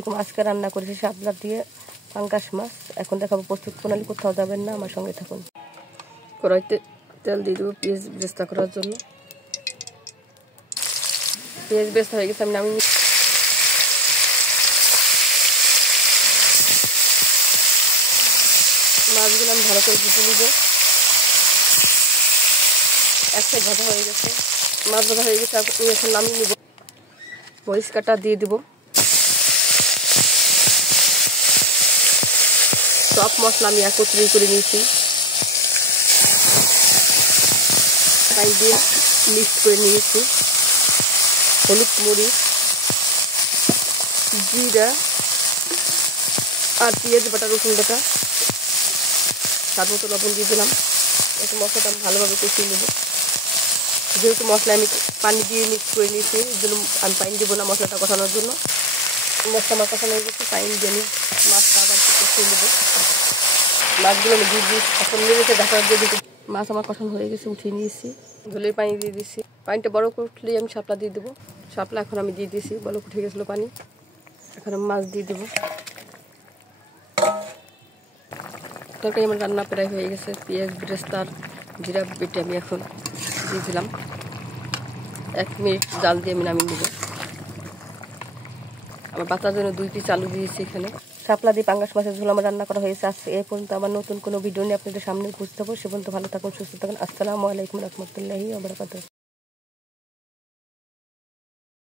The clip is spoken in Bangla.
আলাইকুম। আজকে রান্না করেছি শাপলা দিয়ে পাঙ্গাস মাছ। এখন দেখাবো প্রস্তুত প্রণালী। কোথাও যাবেন না, আমার সঙ্গে থাকুন। কড়াইতে তেল দিয়ে দেবো পেঁয়াজ বেরেস্তা করার জন্য। পেঁয়াজ বেরেস্তা হয়ে গেছে, আমি মাছগুলো আমি ভালো করে ভেজে নিব। এক সাইড ভাজা হয়ে গেছে, মাছ ভাজা হয়ে গেছে, এখন নামিয়ে নিব। মরিচ কাটা দিয়ে দিব। সব মশলা আমি একত্রিত করে নিয়েছি, পানি দিয়ে মিক্স করে নিয়েছি। হলুদ, মরিচ, জিরা আর পেঁয়াজ বাটা, রসুন বাটা, স্বাদ মতো লবণ দিয়ে দিলাম। একটু মশলাটা আমি ভালোভাবে কষিয়ে নেব। যেহেতু মশলা আমি পানি দিয়ে মিক্স করে নিয়েছি, এর জন্য আমি পানি দেবো না মশলাটা কষানোর জন্য। মশলা আমার কষানো হয়ে গেছে, পানি দিয়ে আমি মাছটা আবার কষিয়ে নেব। মাছগুলো আমি দিয়ে দিয়েছি, এখন নেড়েতে ঢাকা দিয়ে দিচ্ছি। মাছ আমার কষানো হয়ে গেছে, উঠিয়ে নিয়েছি। ধুলেই পানি দিয়ে দিচ্ছি। পানিটা বড় করে উঠলেই আমি শাপলা দিয়ে দেবো। শাপলা এখন আমি দিয়ে দিয়েছি, বড় উঠে গেছিলো পানি। এখন আমি মাছ দিয়ে দেবো। তরকারি আমার রান্না প্রায় হয়ে গেছে। পেঁয়াজ বেরেস্তার জিরা বেটে আমি এখন দিয়ে দিলাম। 1 মিনিট জাল দিয়ে আমি নামিয়ে নেব। আমার বাচ্চার জন্য 2 পিস আলু দিয়েছি এখানে। শাপলা দিয়ে পাঙ্গাস মাছের ঝোল আমার রান্না করা হয়েছে। আজকে এই পর্যন্ত। আমার নতুন কোনো ভিডিও নিয়ে আপনাদের সামনে উপস্থিত হবো। সে পর্যন্ত ভালো থাকুন, সুস্থ থাকুন। আসসালামু আলাইকুম রহমতুল্লাহি ওয়া বারাকাতুহু।